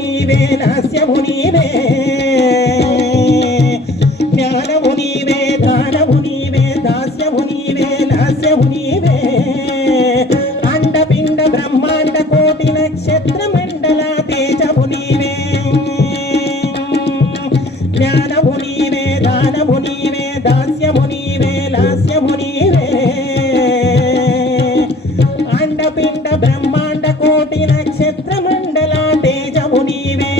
నీవే లాస్యము నీవే జ్ఞానము నీవే దానము నీవే దాస్యము నీవే లాస్యము నీవే అండపిండ బ్రహ్మాండ కోటి నక్షత్ర మండల తేజము నీవే జ్ఞానము నీవే దానము నీవే దాస్యము నీవే లాస్యము నీవే అండపిండ బ్రహ్మాండ కోటి నక్షత్ర మండల తేజము నీవే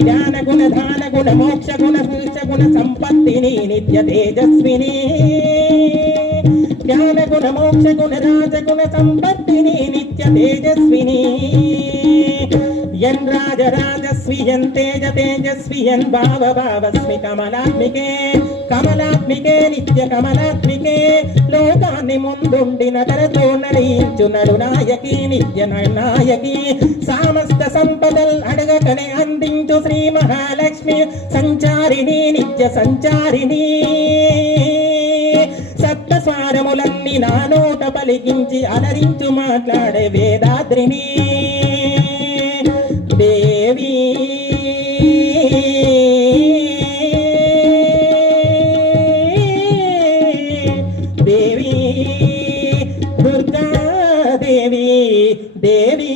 జ్ఞాన గుణ ధాన గుణ మోక్ష గుణ సూచ గుణ సంపత్తిని నిత్య తేజస్విని జ్ఞాన గుణ మోక్ష గుణ రాజ గుణ సంపత్తిని నిత్య తేజస్విని యన్ రాజ రాజస్వి యన్ తేజ తేజస్వి యన్ భావ భావస్మి కమలాత్మికే కమలాత్మికే నిత్య కమలాత్మికే లోకాన్ని ముందుండి నటరతో నడించు నరునాయకి నిత్య నరునాయకి సమస్త సంపదల్ అడగకనే అందించు శ్రీ మహాలక్ష్మి సంచారిణి నిత్య సంచారిణి సప్త స్వరములన్నీ నా నోట పలికించి అలరించు మాట్లాడే వేదాద్రిని దేవి దేవి దుర్గా దేవి దేవి